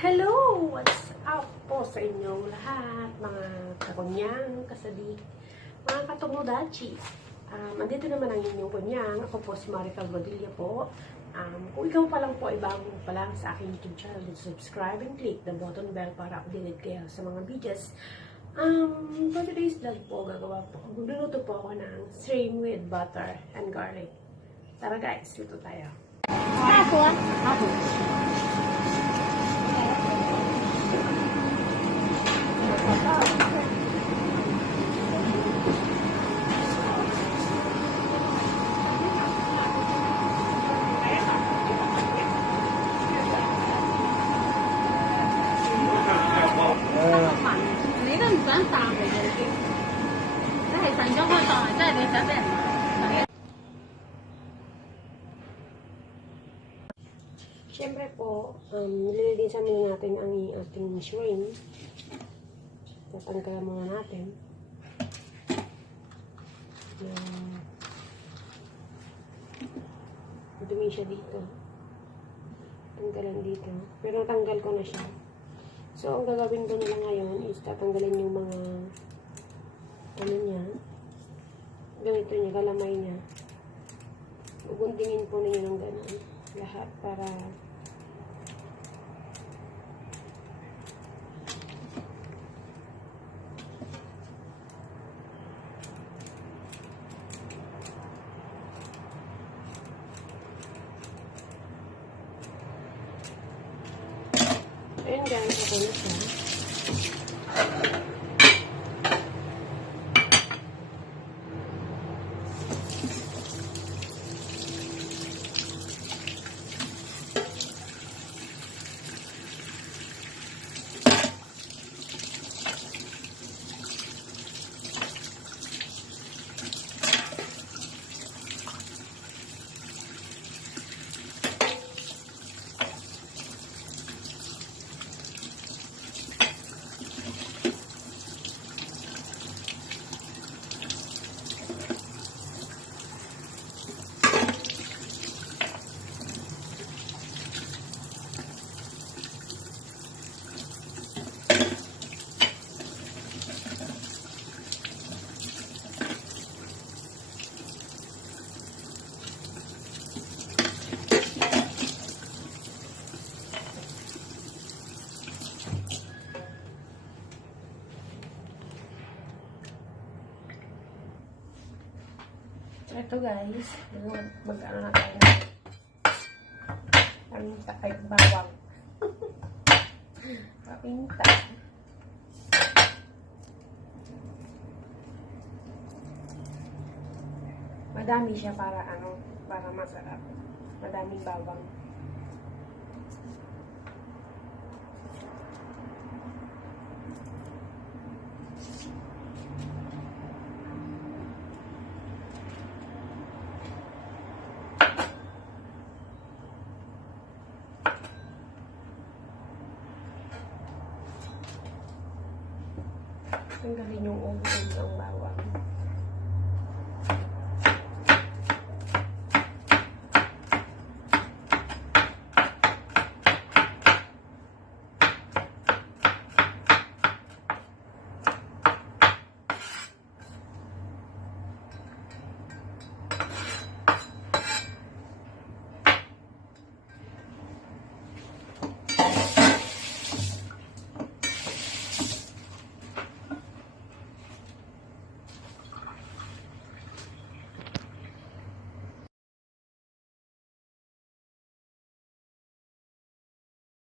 Hello! What's up po sa inyong lahat, mga kakunyang, kasadik, mga katomodachi. Andito naman ang inyong kunyang. Ako po si Marical Rodilla po. Kung ikaw pa lang po ay bago pa lang sa aking YouTube channel, subscribe and click the button bell para updated kayo sa mga videos. For today's vlog po, magluluto po ako ng shrimp with butter and garlic. Tara guys, luto tayo. Ako. Siyempre po, nililinisan muna natin ang ating shrimp. Tatanggalan muna natin. Dumi siya dito. Tanggalan dito. Pero tanggal ko na siya. So, ang gagawin ko nila ngayon is tatanggalin yung mga ano niya. Ganito niya, galamay niya. Uguntingin po ninyo ng gano'n. Lahat para ayun guys, ako na siya. So, ito guys, mag-ano na tayo na paminta ay bawang. Paminta. Madami siya para para masarap. Madaming bawang. Tanggalin yung ulo ng bawang.